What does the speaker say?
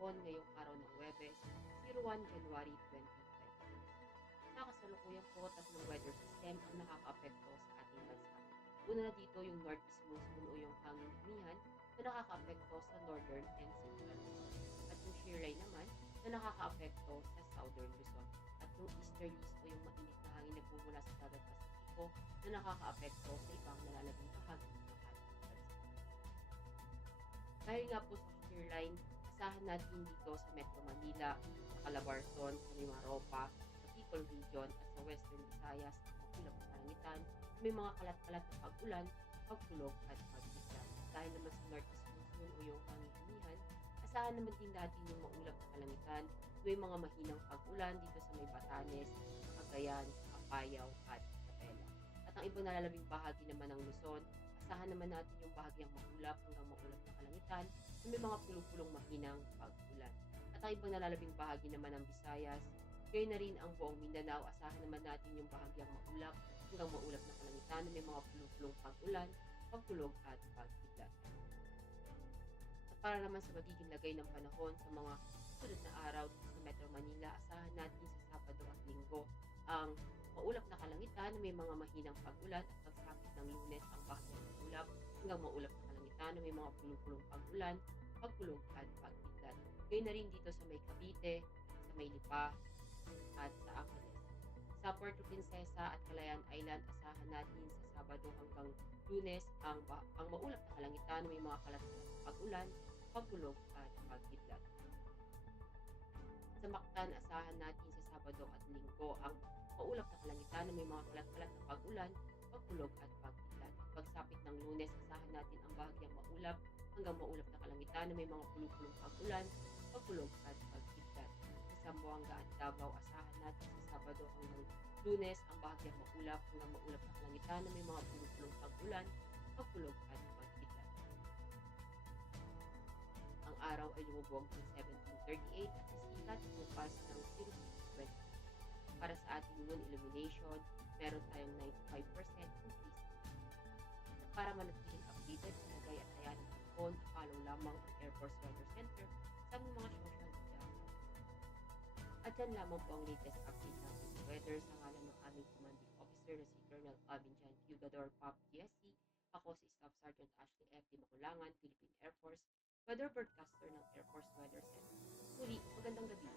panahon ngayong araw ng Huwebes, 01 January 2026. Sa kasalukuyan po, tatlong weather system ang nakakaapekto sa ating bansa. Una na dito yung northeast monsoon o yung hangin amihan na nakakaapekto sa northern and central Luzon. At yung shear line naman na nakakaapekto sa southern Luzon. At yung easterlies o yung mainit na hangin na bumula sa dagat Pasipiko na nakakaapekto sa ibang nalalabing bahagi ng ating bansa. Dahil nga po sa shear line, asahan natin dito sa Metro Manila, sa Calabarzon, sa Mimaropa, sa Bicol Region at sa Western Visayas at makulap na kalangitan, may mga kalat-kalat na pag-ulan, pagkulog at pagbigla. Dahil naman sa northeast monsoon o yung hangin-hinihan, asahan naman din natin yung maulap na kalangitan, may mga mahinang pag-ulan dito sa may Batanes, sa Cagayan, sa Apayao at Isabela. At ang ibang nalalabing bahagi naman ng Luzon, asahan naman natin yung bahagyang maulap hanggang maulap na kalangitan na may mga pulong-pulong mahinang pag-ulan. At ang ibang nalalabing bahagi naman ng Visayas, gayon na rin ang buong Mindanao, asahan naman natin yung bahagyang maulap hanggang maulap na kalangitan na may mga pulong-pulong pag-ulan, pagkulog at pagkidlat. At para naman sa magiging lagay ng panahon sa mga susunod na araw sa Metro Manila, asahan natin sa Sabado at Linggo ang maulap na kalangitan na may mga mahinang pag-ulan at pagsapit ng Lunes ang bahagyang maulap hanggang maulap na kalangitan na may mga pulong-pulong pag-ulan, pagkulog at pagkidlat. Gayon na rin dito sa may Cavite, sa may Lipa at sa Angeles. Sa Puerto Princesa at Calayan Island, asahan natin sa Sabado hanggang Lunes ang maulap na kalangitan na may mga kalat-kalat na pag-ulan, pagkulog at pagkidlat. Sa Mactan, asahan natin sa Sabado at Linggo ang maulap na kalangitan na may mga kalat-kalat na pag-ulan, pagkulog at pagkidlat. Pagsapit ng Lunes, asahan natin ang bahagyang maulap hanggang maulap na kalangitan na may mga pulong-pulong pag-ulan, pagkulog at pagkidlat. Sa Zamboanga at Davao, asahan natin sa Sabado hanggang Lunes ang bahagyang maulap hanggang maulap na kalangitan na may mga pulong-pulong pag-ulan, pagkulog at pagkidlat. Ang araw ay lumubog ng 17:38 at sisikat bukas ng 06:20. Para sa ating moon illumination, meron tayong 95% increase. At para manatiling updated sa lagay at taya ng panahon, follow lamang ang Air Force Weather Center sa aming mga social media. At yan lamang po ang latest update natin sa weather sa ngalan ng aming commanding officer na si Colonel Alvin Jan Hugador, POP PSC. Ako si Staff Sergeant Ashley F. Di Makulangan, Philippine Air Force, weather broadcaster ng Air Force Weather Center. Muli, magandang gabi.